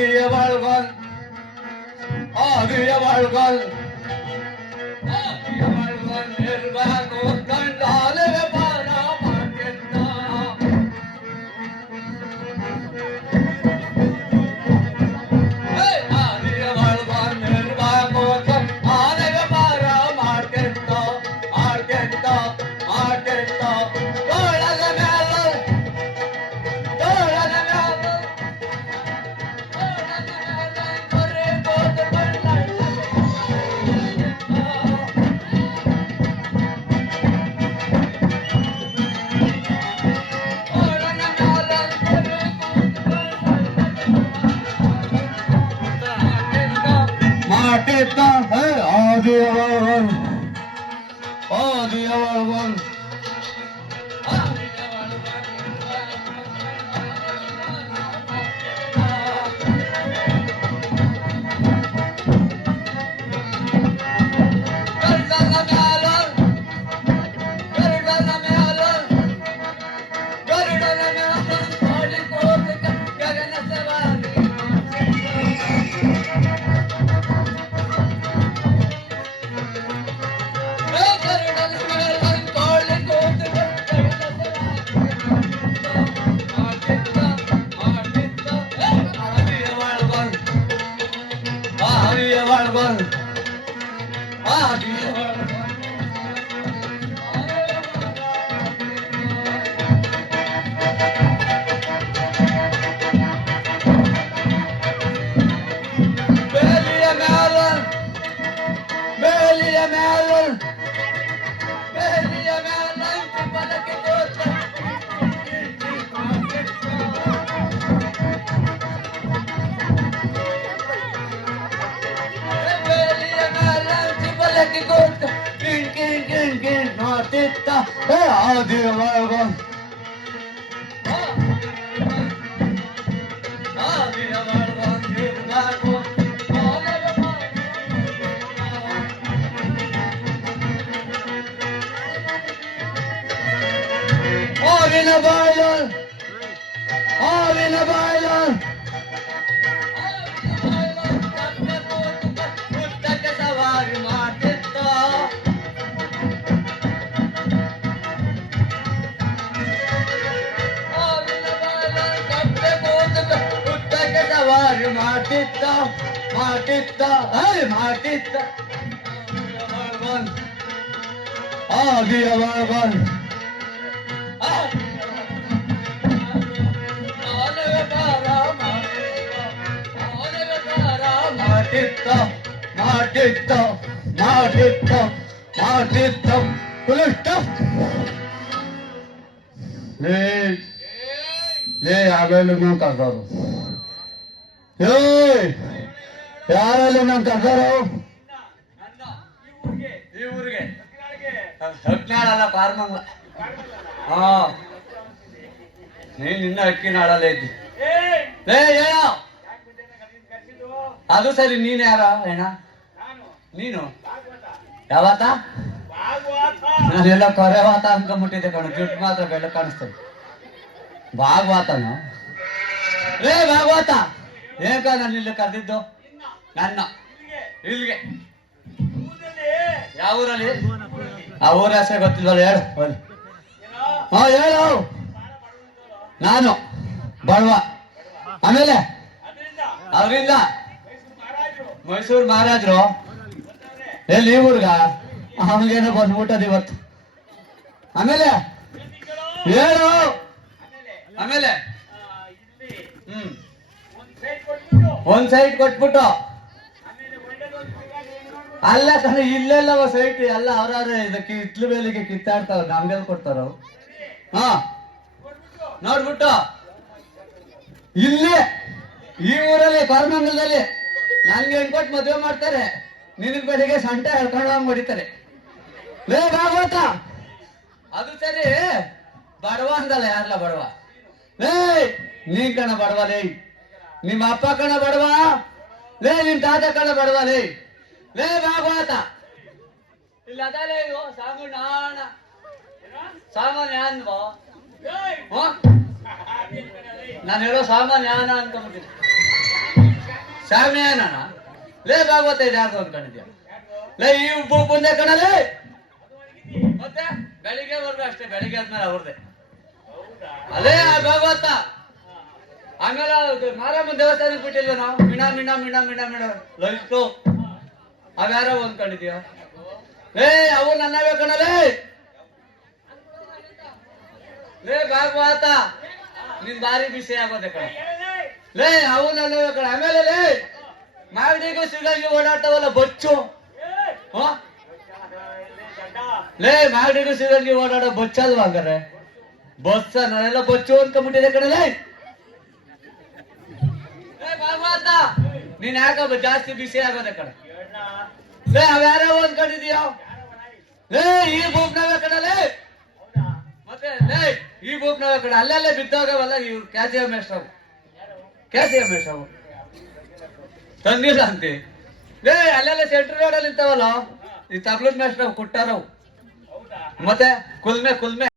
ಆದಿಯ ಬಾಳ್ಗಲ್ ಆದಿಯ ಬಾಳ್ಗಲ್ ಆದಿಯ ಬಾಳ್ಗಲ್ ನಿರ್ವಾಗೋ ಕಂಡಾಲೆ ಬಾರ ಮಾತೆತ್ತ ಆದಿಯ ಬಾಳ್ಗಲ್ ನಿರ್ವಾಗೋ ಕಂಡಾಲೆ ಬಾರ ಮಾತೆತ್ತ ಆತೆತ್ತ ಆತೆತ್ತ ತೋಳದ ಮ್ಯಾಲ ತೋಳದ ಮ್ಯಾಲ ಮಾಟೆತ್ತ ಆದಿಯವಳವನ್ ಆದಿಯವಳವನ್ Havina baylar, havina baylar. Puttaka savari maatitta. Havina baylar, kappe puttaka puttaka savari maatitta, maatitta, hey maatitta. Agiya balban. Martitta, Martitta, Martitta, Martitta, Kulista. ले आवेलो ना करता रो यारेलो ना करता रो ಈ ಊರಿಗೆ ಹಕ್ಕಿನಾಡಲ್ಲ ಕಾರ್ಮಂಗ ಹಾ ನೀನ್ ಇನ್ನ ಹಕ್ಕಿನಾಡಲ್ಲ ಇದ್ದಿ ಏನೋ ಅದು ಸರಿ ನೀನ್ ಯಾರ ಏನ ನೀನು ಯಾವತ್ತ ನಾನೆಲ್ಲ ಕೊರೆವಾತ ಅನ್ಕೊಂಡ್ಬಿಟ್ಟಿದ್ದೆ ಕಣ ಜುಟ್ಟು ಮಾತ್ರ ಬೆಳಕು ಕಾಣಿಸ್ತದೆ ಭಾಗವಾತನ ಭಾಗವಾತ ಏಕ ನಾನು ಇಲ್ಲಿ ಕರೆದಿದ್ದು ನನ್ನ ಇಲ್ಲಿಗೆ ಯಾವ ಊರಲ್ಲಿ ಆ ಊರ ಹೆಸರು ಗೊತ್ತಿಲ್ವಲ್ಲ ಹೇಳು ಹಾ ಹೇಳು ನಾನು ಬಡವ ಆಮೇಲೆ ಅವರಿಂದ ಮೈಸೂರು ಮಹಾರಾಜರು ಎಲ್ಲಿ ಈ ಊರ್ಗ ಅವನಿಗೇನೋ ಬಂದ್ಬಿಟ್ಟದ ಇವತ್ತು ಆಮೇಲೆ ಹೇಳು ಆಮೇಲೆ ಒಂದ್ ಸೈಟ್ ಕೊಟ್ಬಿಟ್ಟು ಅಲ್ಲ ಕಣ ಇಲ್ಲೆಲ್ಲ ಸೈಟ್ ಎಲ್ಲ ಅವ್ರವ್ರೆ ಇದಕ್ಕೆ ಇತ್ಲು ಬೇಲಿಗೆ ಕಿತ್ತಾಡ್ತಾವ ನಮ್ಗೆಲ್ ಕೊಡ್ತಾರ ಹಾ ನೋಡ್ಬಿಟ್ಟು ಇಲ್ಲೇ ಈ ಊರಲ್ಲಿ ಕೊರಮಂಗಲದಲ್ಲಿ ನನ್ಗೆ ಹೆಣ್ಕೊಟ್ಟು ಮದುವೆ ಮಾಡ್ತಾರೆ ನಿನಗ್ ಬೆಳಿಗ್ಗೆ ಸಂಟೆ ಹೇಳ್ಕೊಂಡು ಹೋಗಿ ಹೊಡಿತಾರೆ ಲೇ ಭಾಗವತ ಅದು ಸರಿ ಬಡವ ಅಂದಲ್ಲ ಯಾರಲ್ಲ ಬಡವ ಲೇ ನೀನ್ ಕಣ ಬಡವ ಲೇ ನಿಮ್ಮ ಅಪ್ಪ ಕಣ ಬಡವ ಲೇ ನಿನ್ ತಾತ ಕಣ ಬಡವ ಲೇ ಭಾಗವತ ಇಲ್ಲ ಅದಲ್ಲ ಇದು ಸಾಮಾನ್ಯ ಸಾಮಾನ್ಯ ಅನ್ವೋ ನಾನು ಹೇಳೋ ಸಾಮಾನ್ಯ ಅನ್ಕೊಂಡ್ಬಿಟ್ಟಿದ್ದೆ ಶಾಮಿಯಾನ ಲೇ ಭಾಗವತ ಇದು ಯಾರ್ದು ಅನ್ಕೊಂಡಿದ್ಯಾ ಲೇ ಈ ಮುಂದೆ ಕಣಲೇ ಮತ್ತೆ ಬೆಳಿಗ್ಗೆವರೆಗೂ ಅಷ್ಟೇ, ಬೆಳಿಗ್ಗೆ ಆದ್ಮೇಲೆ ಅವ್ರದ್ದೇ ಅದೇ ಭಾಗವತ. ಆಮೇಲೆ ಮಾರಮ್ಮ ದೇವಸ್ಥಾನಕ್ಕೆ ಬಿಟ್ಟಿಲ್ವ ನಾವು ಮಿಣ ಮಿಣ ಮಿಣ ಮಿಣ ಮಿಣ ಲೈಟು ಅವ್ಯಾರೋ ಅಂದ್ಕೊಂಡಿದ್ಯಾ ಲೇ ಅವು ನನ್ನವೇ ಕಣಲೇ ಲೇ ಭಾಗವತ ನಿನ್ ಬಾರಿ ಬಿಸಿ ಆಗೋದೆ ಕಣ ಲೇ ಅವು ನನ್ನವೇ ಕಣ. ಆಮೇಲೆ ಲೇ ಮಾಗಡಿಗೂ ಸಿಗಾಗಿ ಓಡಾಡ್ತಾವಲ್ಲ ಬೊಚ್ಚು ಲೇ ಮಾಗಡಿಗೂ ಸಿಗಾಗಿ ಓಡಾಡೋ ಬೊಚ್ಚಲ್ವಾ ಹಂಗಾರೆ ಬಸ್ಸ ನಾನೆಲ್ಲ ಬೊಚ್ಚು ಅನ್ಕೊಂಡ್ಬಿಟ್ಟಿದೆ ಕಣಲೇ ಭಾಗವತ. ನೀನ್ ಯಾಕ ಜಾಸ್ತಿ ಬಿಸಿ ಆಗೋದೆ ಕಣ ಲೇ ಅವ್ಯಾರೋ ಅನ್ಕೊಂಡಿದ್ಯಾ ಲೇ ಈ ಬೂಪ್ನವೇ ಕಣಲೇ ಮತ್ತೆ ಲೇ ಈ ಬೂಪ್ನವೇ ಕಣ. ಅಲ್ಲೆಲ್ಲೇ ಬಿದ್ದೋಗವಲ್ಲ ಇವ್ರು ಕ್ಯಾಸಿಯ ಮೇಷ್ಟ್ರವು ತಂದಿಲ್ಲ ಅಂತೆ ಲೇ ಅಲ್ಲೆಲ್ಲ ಸೆಂಟ್ರ್ ರೋಡಲ್ಲಿ ನಿಂತಾವಲ್ಲ ಈ ತಬ್ಲದ್ ಮೇಷ್ಟ್ರವು ಕೊಟ್ಟಾರವು ಮತ್ತೆ ಕುಲ್ಮೆ